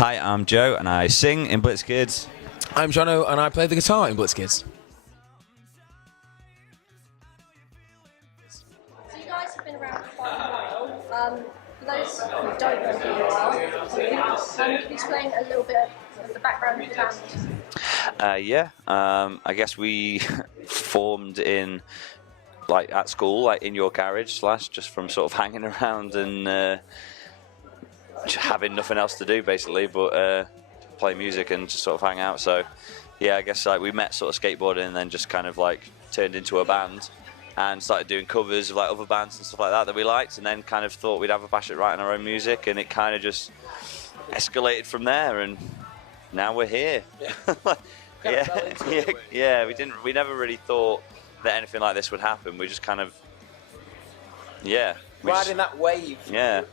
Hi, I'm Joe, and I sing in Blitz Kids. I'm Jono, and I play the guitar in Blitz Kids. So you guys have been around for quite a while. For those who don't know who you are, can you explain a little bit of the background of the band? I guess we formed in, like, at school, like in your garage, just from sort of hanging around and having nothing else to do, basically, but play music and just sort of hang out. So, yeah, I guess like we met sort of skateboarding and then just kind of like turned into a band and started doing covers of like other bands and stuff like that we liked, and then kind of thought we'd have a bash at writing our own music, and it kind of just escalated from there, and now we're here. Yeah. We never really thought that anything like this would happen. We just kind of, Riding that wave. Yeah.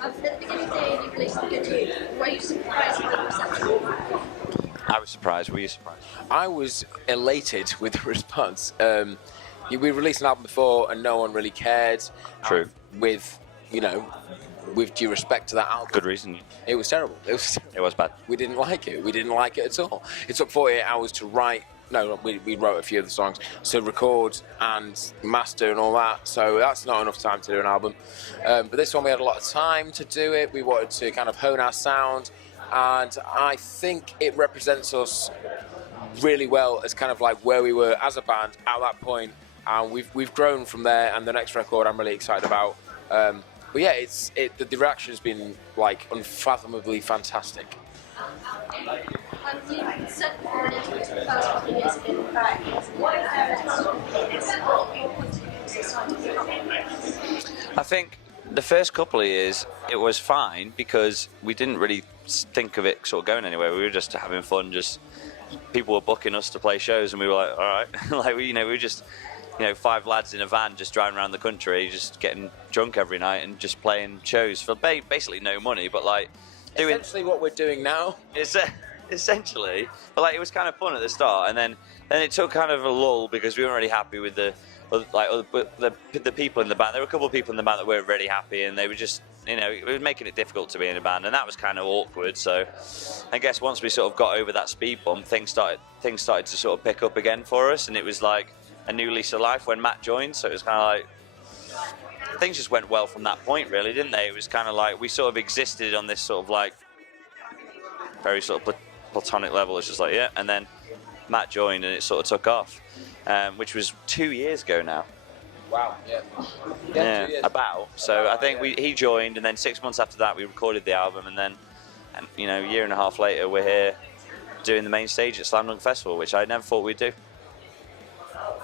At the beginning of the year, you released the Good Youth. Were you surprised by the reception? I was surprised. Were you surprised? I was elated with the response. We released an album before and no one really cared. True. With due respect to that album. Good reason. It was terrible. It was bad. We didn't like it. We didn't like it at all. It took 48 hours to write. No, we wrote a few of the songs. So record and master and all that. So that's not enough time to do an album. But this one we had a lot of time to do it. We wanted to kind of hone our sound. And I think it represents us really well as kind of like where we were as a band at that point. And we've grown from there. And the next record I'm really excited about. But yeah, the reaction has been like unfathomably fantastic. You said before in the first couple of years have been back. I think the first couple of years it was fine because we didn't really think of it sort of going anywhere. We were just having fun. Just people were booking us to play shows, and we were like, all right, like we were just 5 lads in a van just driving around the country, just getting drunk every night and just playing shows for basically no money, but like doing essentially what we're doing now. Essentially, but like it was kind of fun at the start, and then it took kind of a lull because we weren't really happy with the people in the band. There were a couple of people in the band that weren't really happy, and they were just it was making it difficult to be in a band, and that was kind of awkward. So I guess once we sort of got over that speed bump, things started to sort of pick up again for us, and it was like a new lease of life when Matt joined. So it was kind of like things just went well from that point, really, didn't they? It was kind of like we sort of existed on this sort of like very sort of platonic level. It's just like, yeah, and then Matt joined and it sort of took off, which was 2 years ago now. Wow. Yeah, 2 years. about. So I think he joined, and then 6 months after that we recorded the album, and then a year and a half later we're here doing the main stage at Slam Dunk Festival, which I never thought we'd do.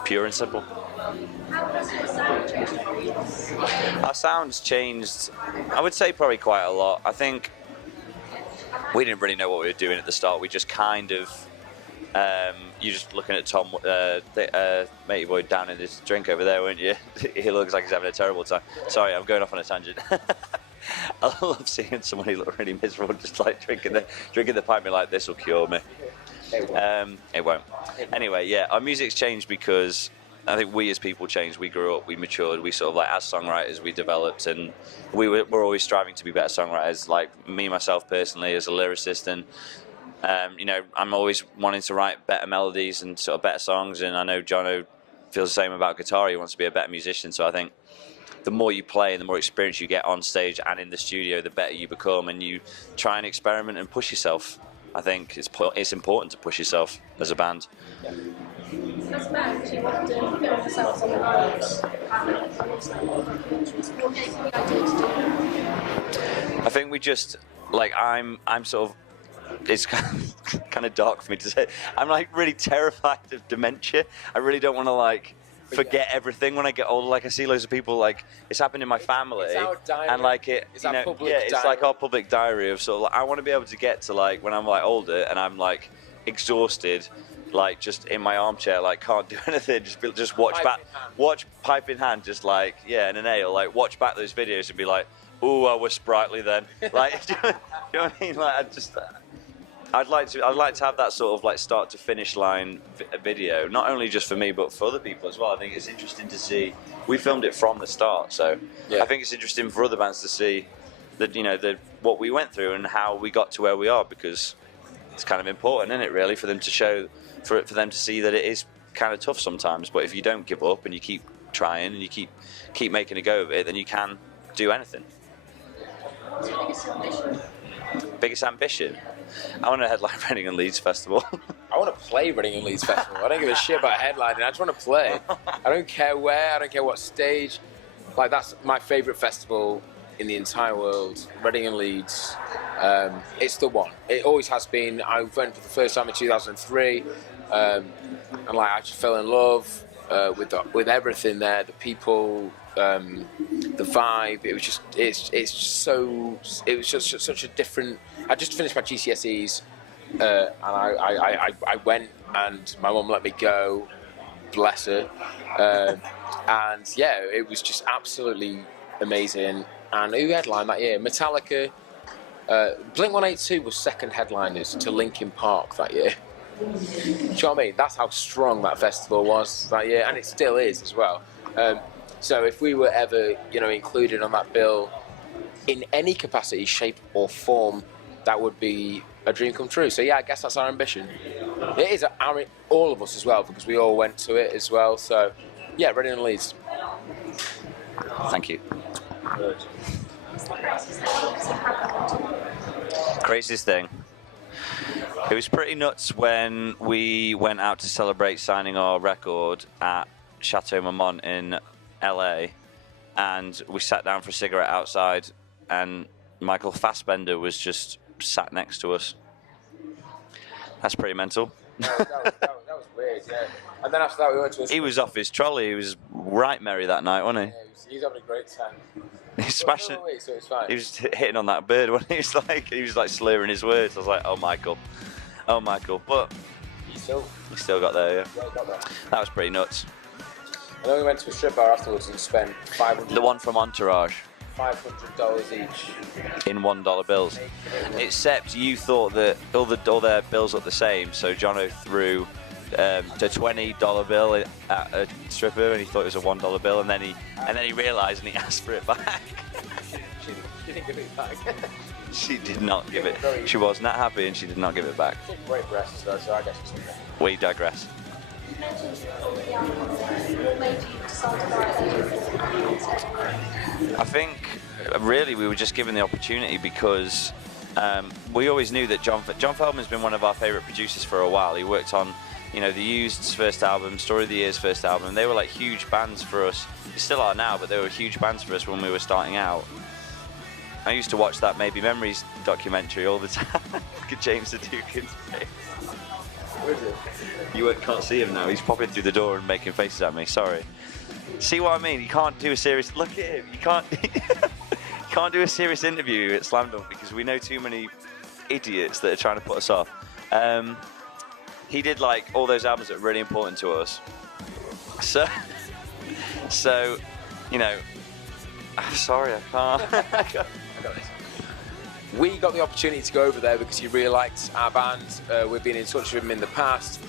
Pure and simple. How has your sound changed? Our sound's changed, I would say, probably quite a lot. I think we didn't really know what we were doing at the start. We just kind of, you're just looking at Tom, matey boy down in his drink over there, weren't you? He looks like he's having a terrible time. Sorry, I'm going off on a tangent. I love seeing somebody look really miserable, just like drinking the pipe. Me like, this will cure me. It won't. Anyway, yeah, our music's changed because I think we as people changed. We grew up, we matured, we sort of like as songwriters we developed, and we're always striving to be better songwriters. Like me myself personally as a lyricist, and I'm always wanting to write better melodies and sort of better songs. And I know Jono feels the same about guitar. He wants to be a better musician. So I think the more you play and the more experience you get on stage and in the studio, the better you become, and you try and experiment and push yourself. I think it's important to push yourself as a band. As a band, do you want to film yourselves on the road? What gave you the idea to do that? I think we just, like, I'm sort of, it's kind of dark for me to say. I'm like really terrified of dementia. I really don't want to like forget everything when I get older. Like I see loads of people, like it's happened in my family, It's our diary. and like It's our public it's diary. like our public diary of sort of like, I want to be able to get to like when I'm like older and I'm like exhausted, like just in my armchair, like can't do anything, just watch pipe in hand, just like and an ale, like watch back those videos and be like, ooh, I was sprightly then. Like, do you know what I mean? Like I'd like to have that sort of like start to finish line video, not only just for me but for other people as well. I think it's interesting to see. We filmed it from the start, so I think it's interesting for other bands to see what we went through and how we got to where we are, because it's kind of important, isn't it, really, for them to show, for them to see that it is kind of tough sometimes. But if you don't give up and you keep trying and you keep making a go of it, then you can do anything. What's your biggest ambition? Biggest ambition? I want to headline Reading and Leeds Festival. I want to play Reading and Leeds Festival. I don't give a shit about headlining. I just want to play. I don't care where. I don't care what stage. Like, that's my favourite festival in the entire world. Reading and Leeds. It's the one. It always has been. I went for the first time in 2003, and like I just fell in love with everything there. The people, the vibe. It was just. It's so. It was just such a different. I just finished my GCSEs, and I went, and my mum let me go. Bless her. And yeah, it was just absolutely amazing. And who headlined that year? Metallica. Blink-182 was second headliners to Linkin Park that year. Do you know what I mean? That's how strong that festival was that year, and it still is as well. So if we were ever, included on that bill in any capacity, shape or form, that would be a dream come true. So yeah, I guess that's our ambition. It is all of us as well, because we all went to it as well. So yeah, Reading and Leeds. Thank you. Good. Craziest thing. It was pretty nuts when we went out to celebrate signing our record at Chateau Marmont in LA, and we sat down for a cigarette outside, and Michael Fassbender was just sat next to us. That's pretty mental. That was weird, yeah. And then after that, we went to. He was off his trolley. He was right merry that night, wasn't he? Yeah, he was having a great time. He was smashing. So it's fine. He was hitting on that bird when he was like slurring his words. I was like, oh Michael. But he still got there, yeah. Yeah, he got there. That was pretty nuts. And then we went to a strip bar afterwards and spent $500. The one from Entourage. $500 each. In $1 bills. Except you thought that all their bills looked the same, so Jono threw the $20 bill at a stripper, and he thought it was a $1 bill, and then he realised and he asked for it back. She didn't give it back. She did not give it. She was not happy, and she did not give it back. She had great breasts though, so I guess it's okay. We digress. You mentioned the album. What made you decide to write it? I think really we were just given the opportunity because we always knew that John Feldman's been one of our favourite producers for a while. He worked on, The Used's first album, Story of the Year's first album. They were like huge bands for us. They still are now, but they were huge bands for us when we were starting out. I used to watch that Maybe Memories documentary all the time. Look at James the Dukin's face. Where is it? You can't see him now. He's popping through the door and making faces at me. Sorry. See what I mean? You can't do a serious. Look at him. You can't. You can't do a serious interview at Slam Dunk because we know too many idiots that are trying to put us off. He did like all those albums that are really important to us. So sorry, I can't. We got the opportunity to go over there because he really liked our band. We've been in touch with him in the past.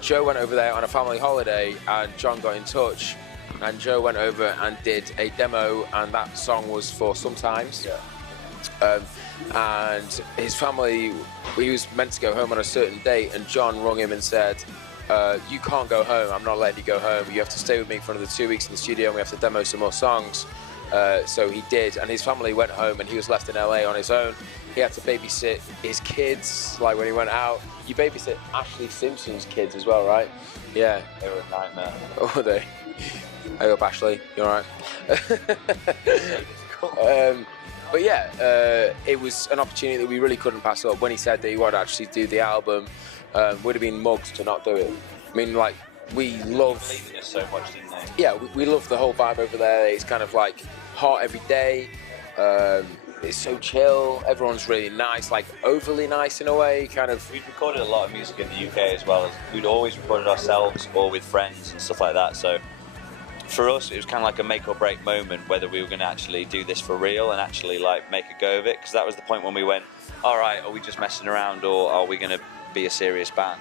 Joe went over there on a family holiday, and John got in touch. And Joe went over and did a demo, and that song was for Sometimes. Yeah. And his family, he was meant to go home on a certain date, and John rung him and said, you can't go home, I'm not letting you go home. You have to stay with me for another 2 weeks in the studio, and we have to demo some more songs. So he did, and his family went home, and he was left in LA on his own. He had to babysit his kids, like when he went out. You babysit Ashley Simpson's kids as well, right? Yeah. They were a nightmare. Oh, were they? Hey up, Ashley, you alright? But yeah, it was an opportunity that we really couldn't pass up. When he said that he wanted to actually do the album, would have been mugged to not do it. I mean, like, we love... They believed in us so much, didn't they? Yeah, we love the whole vibe over there. It's kind of like hot every day. It's so chill. Everyone's really nice, like overly nice in a way, kind of. We'd recorded a lot of music in the UK as well. We'd always recorded ourselves or with friends and stuff like that. So for us, it was kind of like a make or break moment whether we were going to actually do this for real and actually like make a go of it. Because that was the point when we went, all right, are we just messing around or are we going to be a serious band?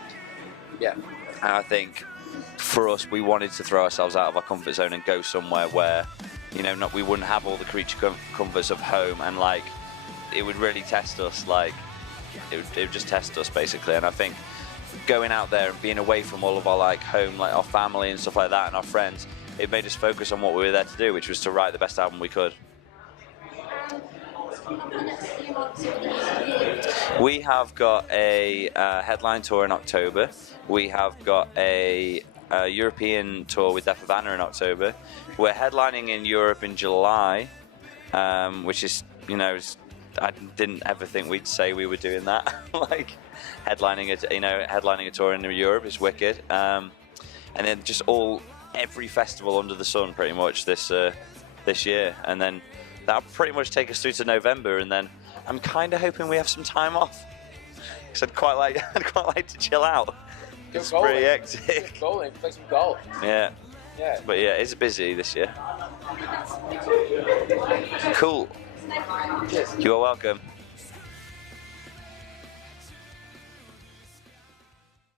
Yeah. And I think for us, we wanted to throw ourselves out of our comfort zone and go somewhere where you know, we wouldn't have all the creature comforts of home, and like it would really test us. Like it would just test us basically. And I think going out there and being away from all of our like home, like our family and stuff like that, and our friends, it made us focus on what we were there to do, which was to write the best album we could. We have got a headline tour in October. We have got a European tour with Death of Anna in October. We're headlining in Europe in July, which is, you know, I didn't ever think we'd say we were doing that. Like headlining a tour in Europe is wicked. And then just every festival under the sun pretty much this year, and then that'll pretty much take us through to November, and then I'm kind of hoping we have some time off, because I'd quite like to chill out. It's pretty hectic. Play some golf. Yeah. But yeah, it's busy this year. Cool. Cheers. You are welcome.